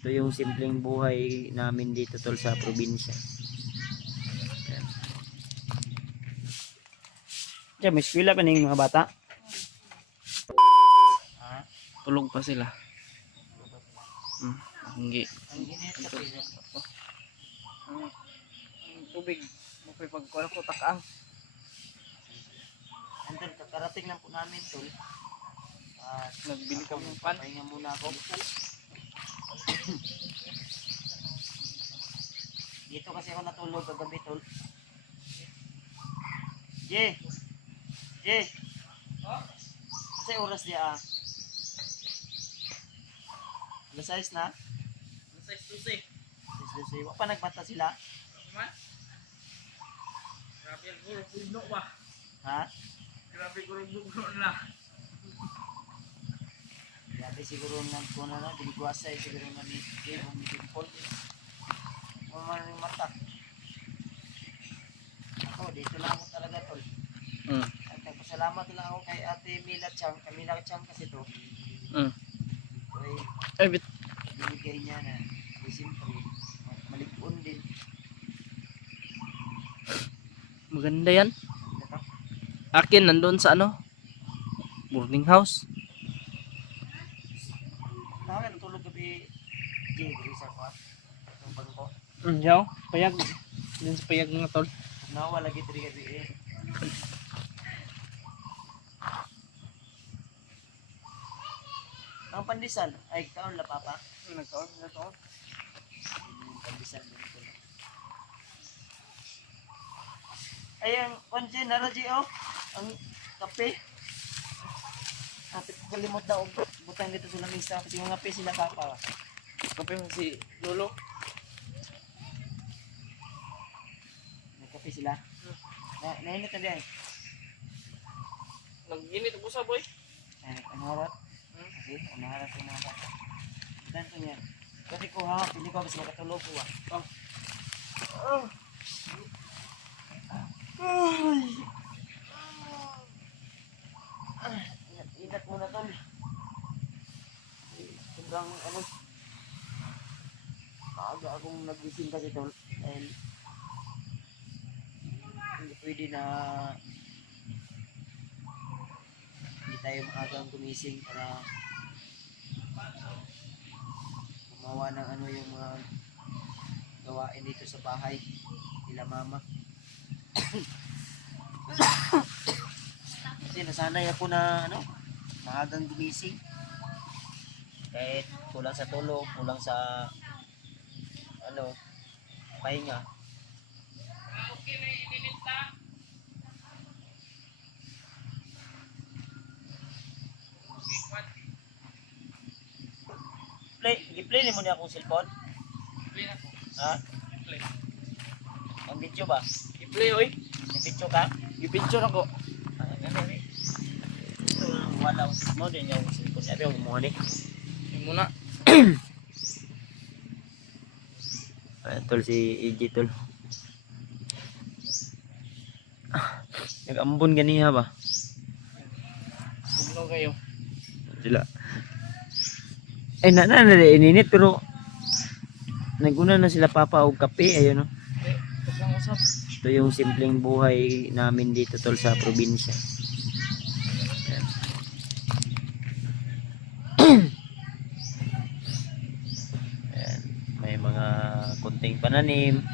Ito yung simpleng buhay namin dito tol sa probinsya. Yan. Diyan, may eskwela pa ng mga bata. Tulog pa sila. Hindi. Ang init sa piso. Tubig. Mapipagkuha ko takaang. Andun, kakarating lang po namin tol. At Nagbili kami ng pan. pahinga muna ako. Dito kasi ako natulog kagabi tol. Je! Je! Kasi oras dia ah. Alas 6 na? Alas 6:12. 6:12. Wa pa nagbata sila? Man? Grabe ang guro-guro ba? Ha? Grabe guro-guro na. Grabe siguro nagkuna na, binigwasay siguro na ni Jay kung may dimple. Maman yung mata. Ako, dito lang ako talaga tol. At nagpasalamat lang ako kay Ate Mila Chang. Camila Chang kasi to. Ay, bit. Binigay niya na. Siyempre, malikon din. Maganda yan. Akin nandoon sa ano? Boarding house. Nakaka natulog gabi Jay, dito sa kwa. Yung bangko. Yaw, payag. Din sa payag nga tol. Nawa lagi diri gabi eh. Ang pandesal, ay kaon la papa. Nagkaon. Pandesal din ko. Ay ang konje naraji oh. Ang kape. Kapit kalimot daw butang dito sa lamisa kasi mga kape sila papa. Kape mo si Lolo. May kape sila. Nainit na diyan. Nag-init po sa boy. Ay anharot. Kasi anharot ko na bata. Dan to niya. Kasi ko ha, pili ko kasi makatulog ko ah. Ingat muna tol. Sobrang ano. Maaga akong nagising kasi tol. Dahil hindi pwede na hindi tayo maagang gumising para gumawa ng ano yung mga gawain dito sa bahay nila mama. Kasi nasanay ako na ano, maagang gumising. Kahit kulang sa tulog, kulang sa ano, pahinga. I-play ni mo niya akong cellphone? I-play na ko. Ha? I-play. Ang video ba? I-play oy. May video ka? I-picture ako. Wala akong cellphone din yung cellphone niya. Pero mo ni. Yung muna. Tol si EJ tol. Nag-ambon ganiha ba? Tugnaw kayo. Sila. Ay ininit pero naguna na sila papa og kape ayun no. Kusang usap. Ito yung simpleng buhay namin dito tol sa probinsya. Ayan. May mga kunting pananim.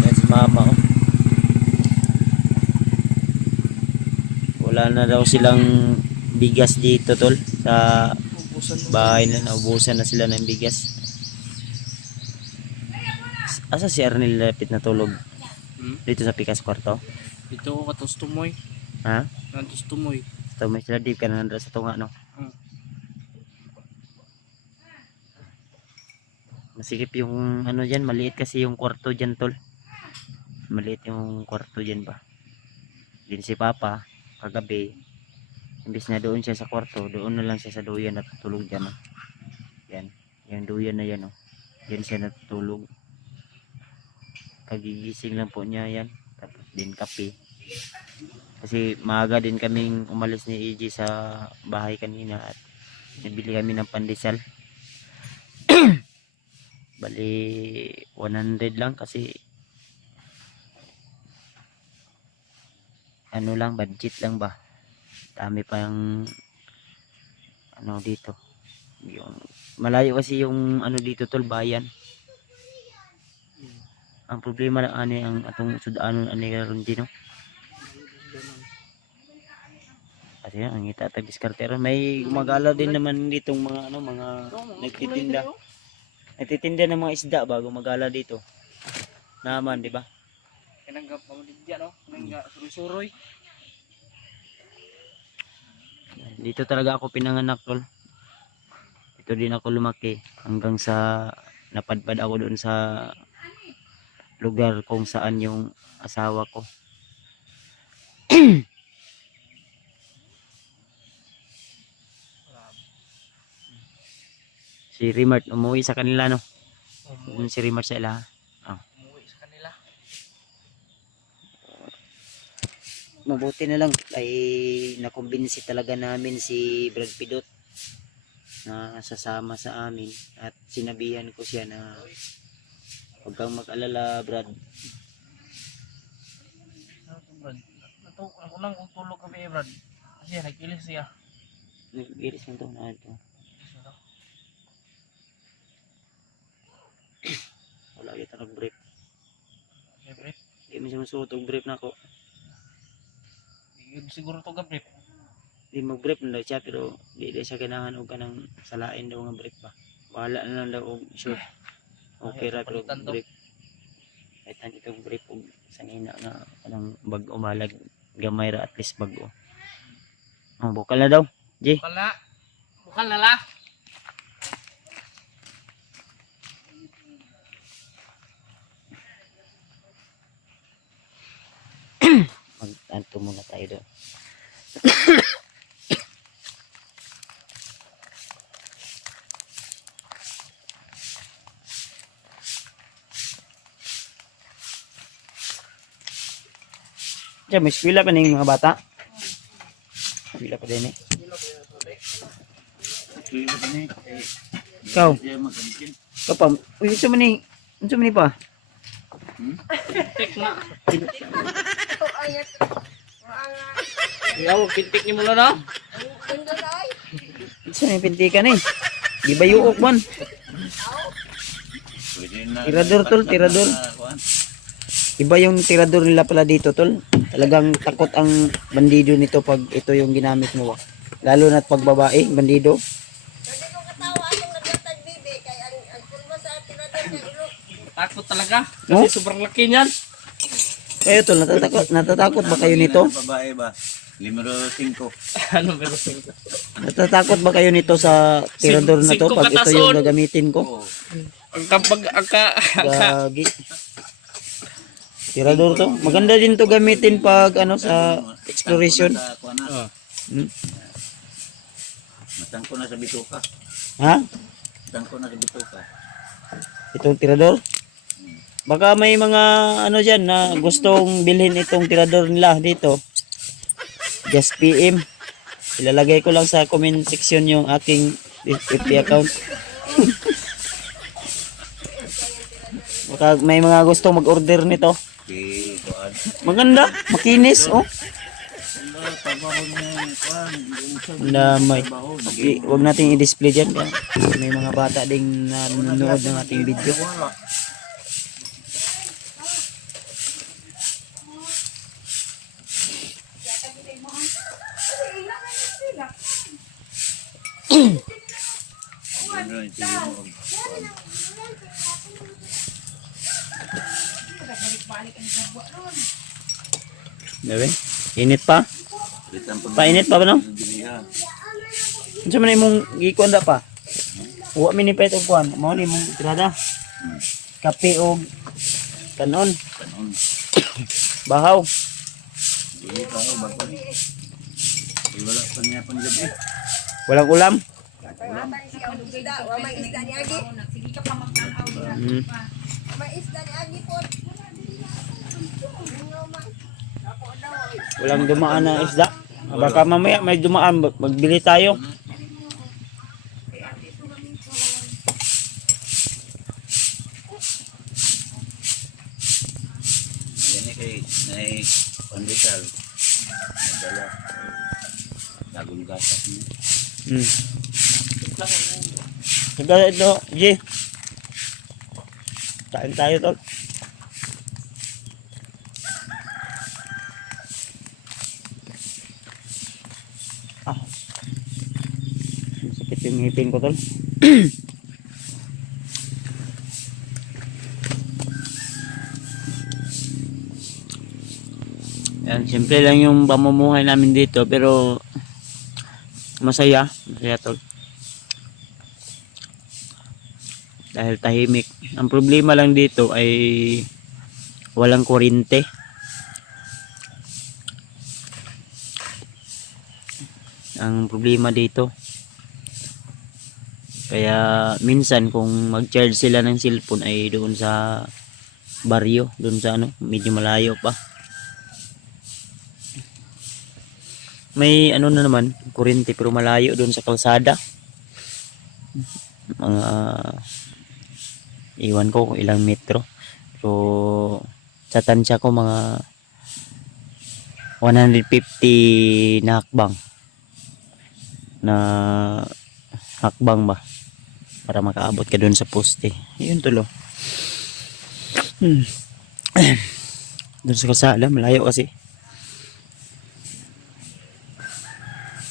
Ayan si mama oh. Wala na daw silang bigas dito tol sa bahay na naubusan na sila ng bigas. Asa si Arnel lapit na tulog? Dito sa pikas kwarto? Dito ko katos tumoy. Ha? Katos tumoy. Ito may sila di ka na sa tunga no? Masikip yung ano dyan, maliit kasi yung kwarto dyan tol. Maliit yung kwarto dyan ba? Din si Papa kagabi imbis na doon siya sa kwarto, doon na lang siya sa duyan natutulog dyan oh. Yan, yung duyan na yan oh. Yan siya natutulog. Kagigising lang po niya yan. Tapos din kape. Kasi maaga din kaming umalis ni EJ sa bahay kanina at nabili kami ng pandesal. Bali 100 lang kasi ano lang, budget lang ba. Dami pa yung ano dito. Yung malayo kasi yung ano dito tol, bayan. Ang problema lang ani ang atong sudanon ani karon dino. Kasi ang itatag diskartero may gumagala din naman ditong mga ano, mga nagtitinda. Nagtitinda ng mga isda ba gumagala dito. Naman, di ba? Kinanggap mo din dyan, no? Kinanggap suroy-suroy. Dito talaga ako pinanganak tol. Dito din ako lumaki hanggang sa napadpad ako doon sa lugar kung saan yung asawa ko. Si Rimart umuwi sa kanila no. Si Rimart sa ila. Umuwi sa kanila. Mabuti na lang ay nakumbinsi talaga namin si Brad Pidot na sasama sa amin at sinabihan ko siya na huwag kang mag-alala Brad. Brad, ako lang kung tulog kami, Brad. Kasi nag-ilis siya. Nag-iris lang to na ito. Wala kita nag-brief. Brief? Hindi mo siya masuot og brief na ako. Siguro to ga-brief. Hindi mag-brief na daw siya pero hindi siya ganahan og kanang salain daw nga brief ba. Wala na lang daw og sure. Okay ra pero brief. Kahit ang itong brief og sanina nga kanang bag-o malag gamay ra at least bag-o. Oh, bukal na daw. Ji. Bukal na. Bukal na la. Mag-anto muna tayo doon. Diyan, may eskwela pa na yung mga bata. Eskwela pa din eh. Ikaw. Ikaw pa. Uy, gusto mo ni pa? Pintik na. Ikaw, pintik ni mo na na. Gusto mo yung pintikan eh. Di ba yuok man? Tirador tol, tirador. Iba yung tirador nila pala dito tol. Talagang takot ang bandido nito pag ito yung ginamit mo. Lalo na't pag babae, bandido. Takot talaga. Kasi sobrang laki niyan. Kayo tol, natatakot ba kayo nito? Babae ba? Numero 5. Ano meron sa'yo? Natatakot ba kayo nito sa tirador na to pag ito yung gagamitin ko? Ang kapag Gagi. Tirador to. Maganda din to gamitin pag ano sa exploration. Hmm? Matangko na sa bituka. Ha? Matangko na sa bituka. Itong tirador? Baka may mga ano dyan na gustong bilhin itong tirador nila dito. Just PM. Ilalagay ko lang sa comment section yung aking FB account. Baka may mga gustong mag-order nito. Okay, kuan. Maganda, makinis, oh. Damay. Okay, wag nating i-display dyan. May mga bata ding nanonood ng ating video. Diba? Init pa? Painit pa ba no? Ano man imong gikuan da pa? Wa minipet og kuan, mao ni mong tirada. Kape og kanon. Bahaw. Dili pa ako bago. Wala pa niya pang gabi. Walang ulam. Walang dumaan na isda. Baka mamaya may dumaan, magbili tayo. Yan eh kay pandesal. Nadala. Dagong gatas niya. Kagaya ito, G. Kain tayo tol. Ah. Masakit yung ngipin ko tol. Yan, simple lang yung pamumuhay namin dito pero masaya tol. Dahil tahimik. Ang problema lang dito ay walang kuryente. Ang problema dito. Kaya minsan kung mag-charge sila ng cellphone ay doon sa baryo, doon sa medyo malayo pa. May na naman, kuryente pero malayo doon sa kalsada. Mga iwan ko kung ilang metro. So sa tansya ko mga 150 na hakbang ba para makaabot ka doon sa poste. Yun tulo. Doon sa kalsada malayo kasi.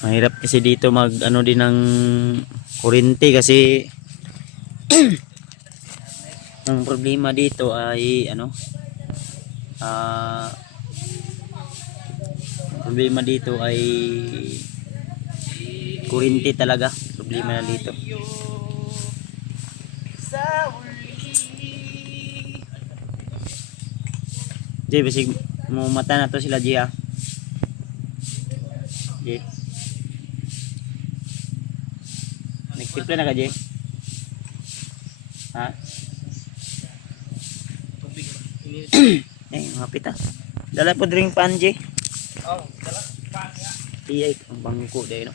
Mahirap kasi dito mag din ng kuryente kasi ang problema dito ay problema dito ay kuryente talaga. Problema na dito. Jay, basig mo mata na to sila Jay Jay. Nagtimpla na ka Jay? Ha? Mapit Dala po drink pan Jay. Oh, dala pan ya. Iyay ang bangko dahil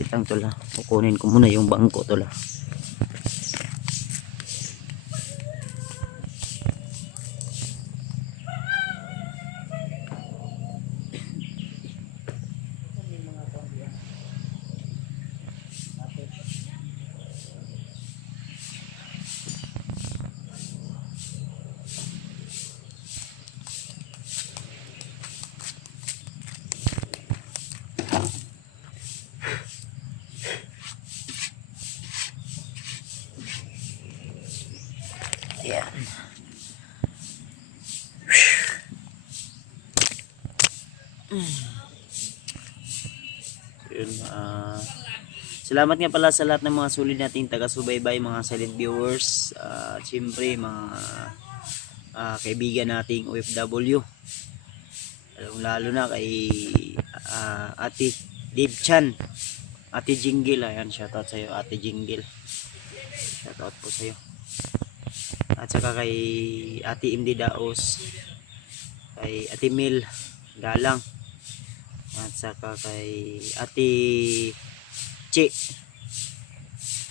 Itang tula. Kukunin ko muna yung bangko tula. Ayan. Yun, salamat nga pala sa lahat ng mga sulit nating taga-subaybay, mga silent viewers, siyempre mga kaibigan nating OFW, lalo na kay Ate Dave Chan, Ate Jingle. Ayan, shoutout sa iyo Ate Jingle, shoutout po sa iyo. At saka kay Ate MD Daos, kay Ate Mil Galang, at saka kay Ate Chi,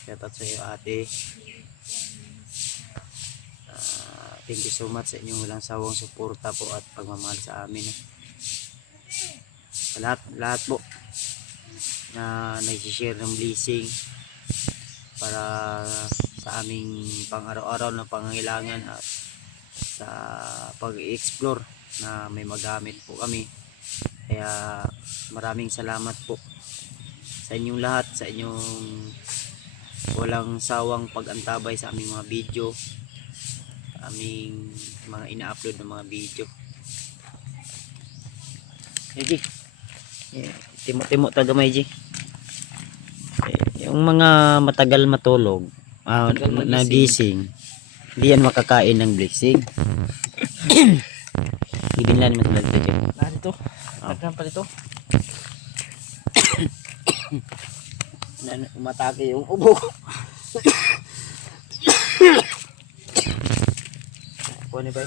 shoutout sa iyo Ate. Thank you so much sa inyong walang sawang suporta po at pagmamahal sa amin. Sa lahat po na nag-share ng blessing para sa aming pang-araw-araw na pangangailangan at sa pag-explore na may magamit po kami. Kaya maraming salamat po sa inyong lahat, sa inyong walang sawang pag-antabay sa aming mga video, aming mga ina-upload ng mga video. Ji, timo-timo tagamay Ji. Yung mga matagal matulog, nagising, hindi yan makakain ng blessing. Ibinlan mo talaga dito. Dito. Nagkan pa dito. Umatake yung ubo ko. Kuha ni ba?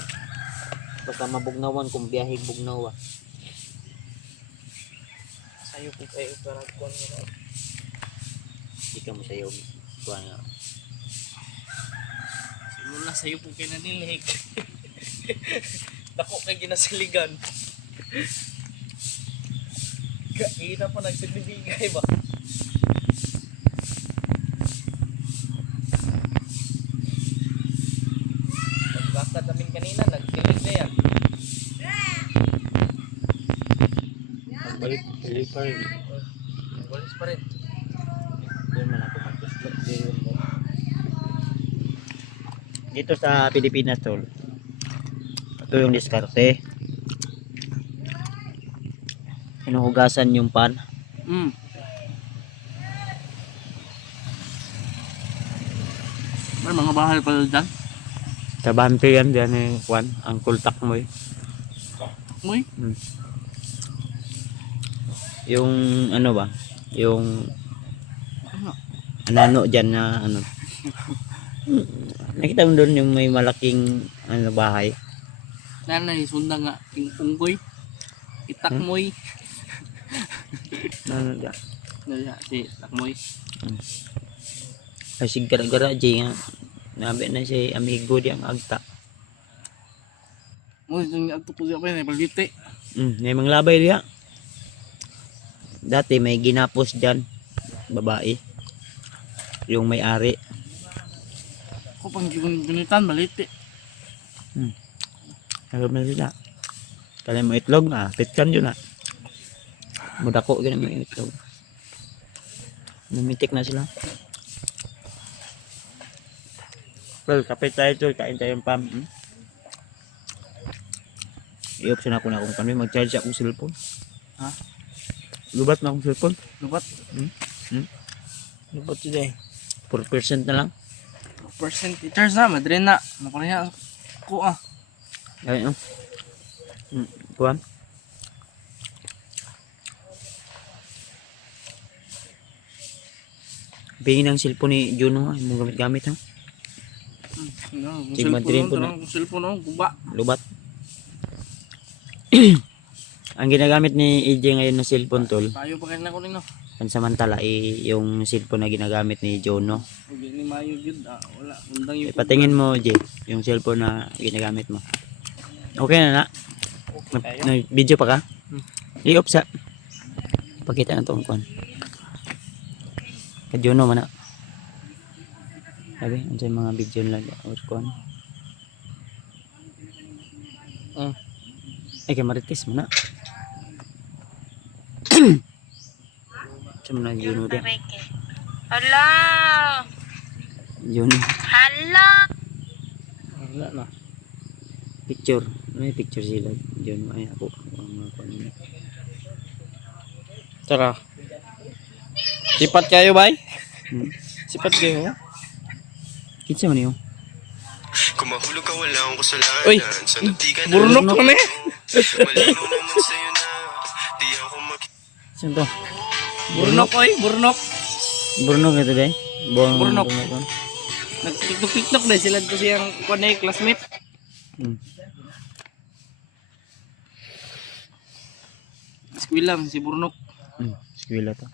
Basta mabugnawan kung biyahig bugnawa. Sayo po kayo para kuan nga. Di ka mo sayo. Kuha nga. Simula sayo po kayo nanilig. Dako kay ginasiligan. Kaina pa nagsilibigay ba? Pagkakad namin kanina, nagsilig na yan. Balik pa rin. Walis pa rin. Doon man ako mag-vlog. Dito sa Pilipinas tol. Ito yung diskarte. Hinuhugasan yung pan. May mga bahay pala dyan. Trabante yan dyan yung kwan. Ang kultak mo eh. Uy. Yung ano ba? Yung anano dyan na ano. Nakita mo doon yung may malaking ano bahay. Nanay, sunda nga. Unggoy. Itakmoy. Ano dyan? Naya, si Takmoy. Kasi gara-gara dyan nga. Nabi na si amigo di ang agta. Mo itong agto ko siya pa yun. Paliti. May mga labay diya. Dati may ginapos dyan. Babae. Yung may-ari. Ako pang gunitan, baliti. Alam na sila. Kaya mo itlog na. Pitkan yun na. Mudako ganun mo itlog. Numitik na sila. Well, kapit tayo ito. Kain tayo yung pam. I-option ako na kung kami mag-charge akong cellphone. Ha? Lubat na akong cellphone. Lubat? Lubat today. 4% na lang. Percentage na, madre na. Nakulihan ko ah. Ayun. Kuhan. Bingin ang cellphone ni Juno ha. Yung gamit-gamit ha. Sige, madrin po na. Cellphone na, guba. Lubat. Ang ginagamit ni EJ ngayon na cellphone tol. Payo pa kayo na ko rin no. Pansamantala yung cellphone na ginagamit ni Juno. Hindi ni Mayo yun. Wala. Undang yung Patingin mo J, yung cellphone na ginagamit mo. Okay na na. Video pa ka? I-off sa. Pakita na itong kuhan. Ka-Juno man na. Sabi, ano sa mga video nila or kuhan. Ay, kay Marites mo na. Sa mga Juno din. Hala! Juno. Hala! Wala na. Picture. May picture sila. Juno. Ay, ako. Ang mga kuhan nila. Tara. Sipat kayo bay? Sipat kayo. Kitsa man yun. Kung mahulog ka wala akong kasalanan. Uy! Sa natigan Burnok kami! malinaw naman sa'yo na di ako Saan to? Burnok oy! Burnok! Burnok ito ba? Burnok. Nagtiktok-tiktok na sila ito siyang kanay classmate. Eskwela si Burnok. Eskwela to.